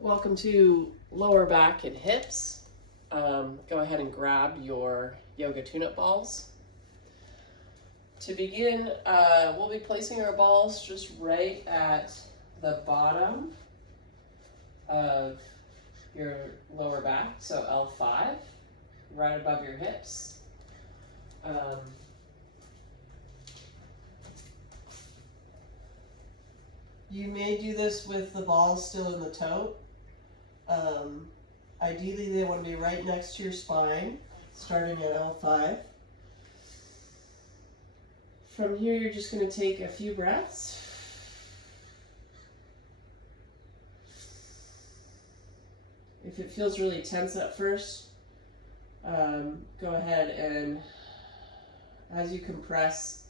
Welcome to lower back and hips. Go ahead and grab your yoga tune-up balls. To begin, we'll be placing our balls just right at the bottom of your lower back, so L5, right above your hips. You may do this with the balls still in the tote. Ideally, they want to be right next to your spine, starting at L5. From here, you're just going to take a few breaths. If it feels really tense at first, go ahead and as you compress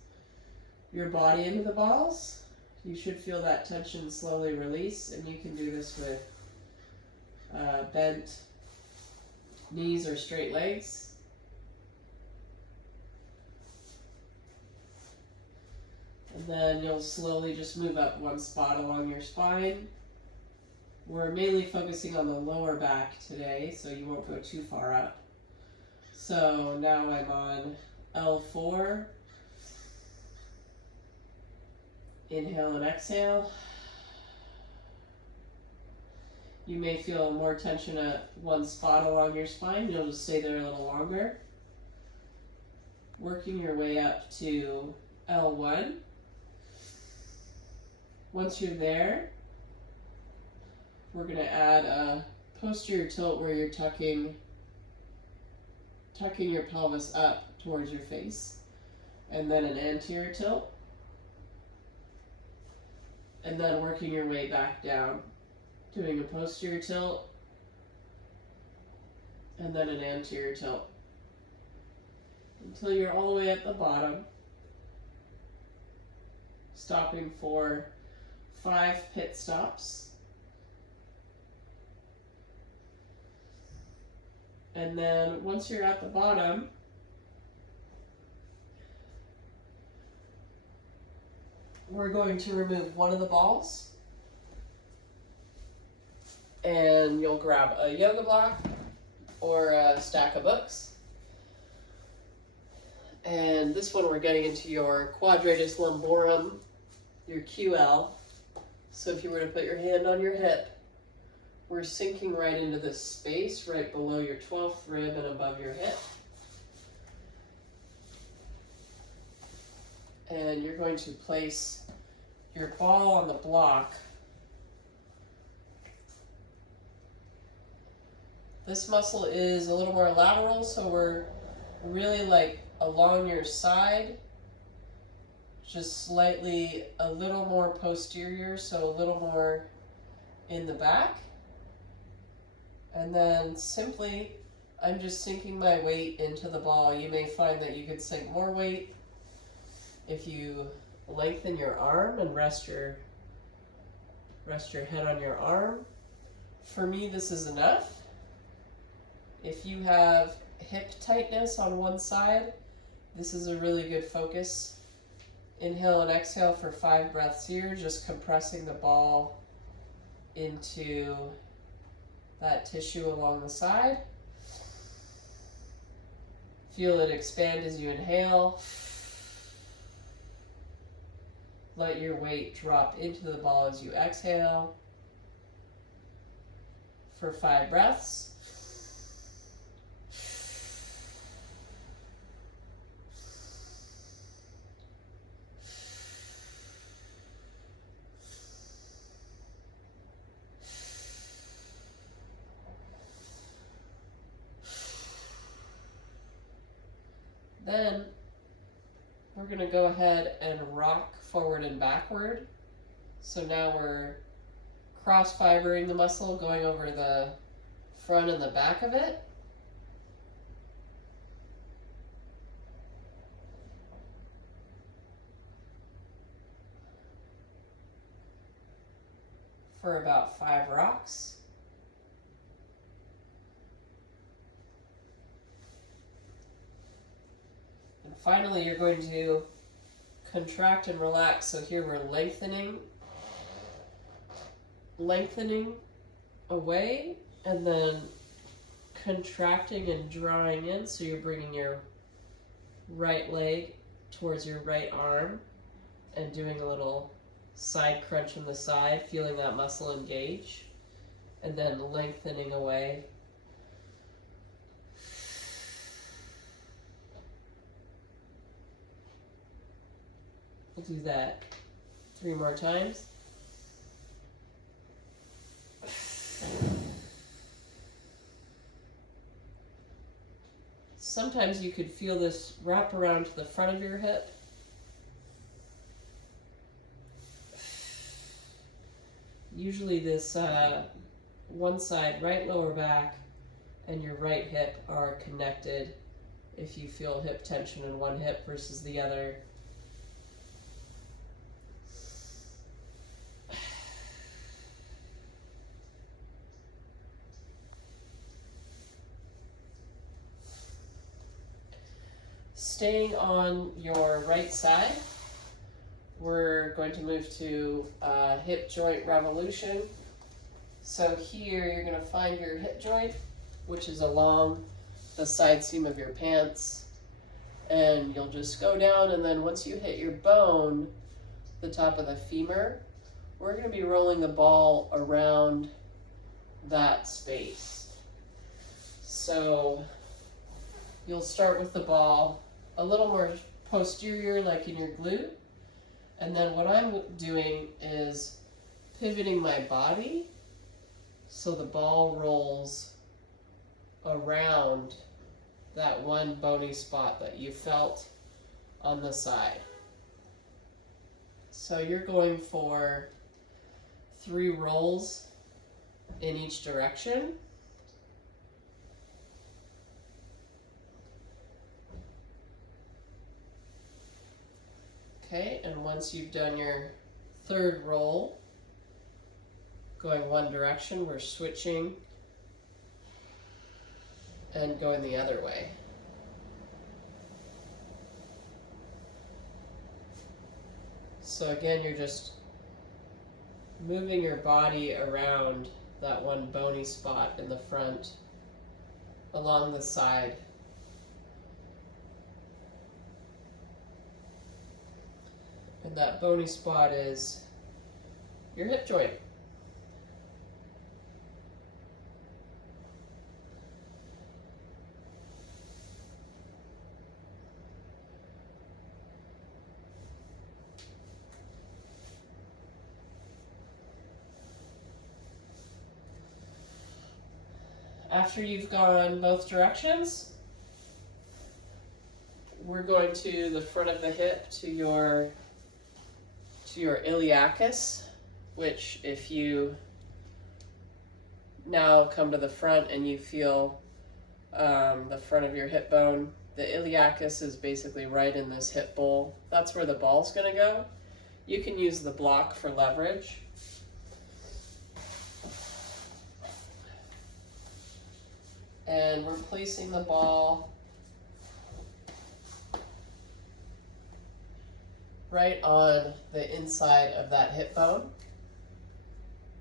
your body into the balls, you should feel that tension slowly release, and you can do this with bent knees or straight legs. And then you'll slowly just move up one spot along your spine. We're mainly focusing on the lower back today, so you won't go too far up. So now I'm on L4. Inhale and exhale. You may feel more tension at one spot along your spine. You'll just stay there a little longer. Working your way up to L1. Once you're there, we're going to add a posterior tilt where you're tucking your pelvis up towards your face, and then an anterior tilt, and then working your way back down, doing a posterior tilt, and then an anterior tilt, until you're all the way at the bottom, stopping for 5 pit stops. And then once you're at the bottom, we're going to remove one of the balls, and you'll grab a yoga block or a stack of books. And this one we're getting into your quadratus lumborum, your QL. So if you were to put your hand on your hip, we're sinking right into this space right below your 12th rib and above your hip. And you're going to place your ball on the block. This muscle is a little more lateral, so we're really like along your side, just slightly a little more posterior, so a little more in the back. And then simply, I'm just sinking my weight into the ball. You may find that you could sink more weight if you lengthen your arm and rest your head on your arm. For me, this is enough. If you have hip tightness on one side, this is a really good focus. Inhale and exhale for 5 breaths here, just compressing the ball into that tissue along the side. Feel it expand as you inhale. Let your weight drop into the ball as you exhale for 5 breaths. Then we're going to go ahead and rock forward and backward. So now we're cross-fibering the muscle, going over the front and the back of it. For about 5 rocks. And finally, you're going to contract and relax. So here we're lengthening, away and then contracting and drawing in, so you're bringing your right leg towards your right arm and doing a little side crunch on the side, feeling that muscle engage, and then lengthening away. We'll do that 3 more times. Sometimes you could feel this wrap around to the front of your hip. Usually this one side, right lower back, and your right hip are connected if you feel hip tension in one hip versus the other. Staying on your right side, we're going to move to hip joint revolution. So here you're going to find your hip joint, which is along the side seam of your pants, and you'll just go down, and then once you hit your bone, the top of the femur, we're going to be rolling the ball around that space. So you'll start with the ball a little more posterior, like in your glute, and then what I'm doing is pivoting my body so the ball rolls around that one bony spot that you felt on the side. So you're going for 3 rolls in each direction. Okay, and once you've done your 3rd roll, going one direction, we're switching and going the other way. So again, you're just moving your body around that one bony spot in the front, along the side. And that bony spot is your hip joint. After you've gone both directions, we're going to the front of the hip to your iliacus, which if you now come to the front and you feel the front of your hip bone, the iliacus is basically right in this hip bowl. That's where the ball's going to go. You can use the block for leverage. And we're placing the ball right on the inside of that hip bone.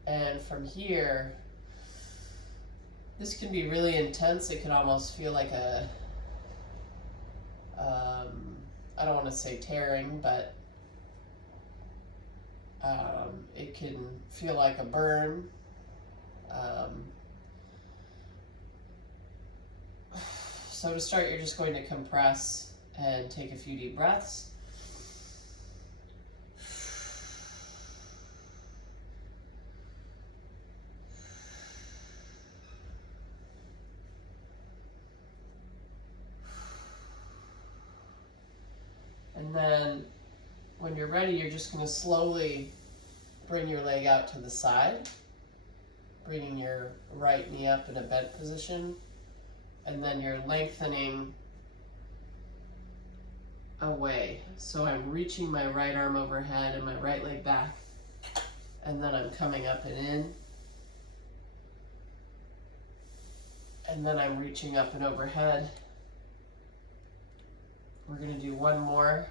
And from here, this can be really intense. It can almost feel like a, I don't want to say tearing, but it can feel like a burn. So to start, you're just going to compress and take a few deep breaths. And then when you're ready, you're just going to slowly bring your leg out to the side, bringing your right knee up in a bent position. And then you're lengthening away. So I'm reaching my right arm overhead and my right leg back. And then I'm coming up and in. And then I'm reaching up and overhead. We're going to do one more.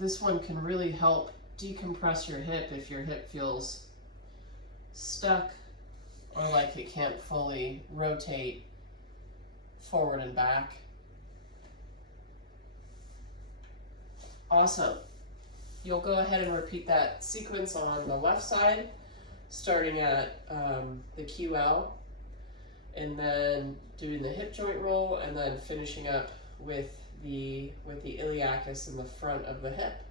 this one can really help decompress your hip if your hip feels stuck or like it can't fully rotate forward and back. Awesome. You'll go ahead and repeat that sequence on the left side, starting at the QL, and then doing the hip joint roll, and then finishing up with the iliacus in the front of the hip.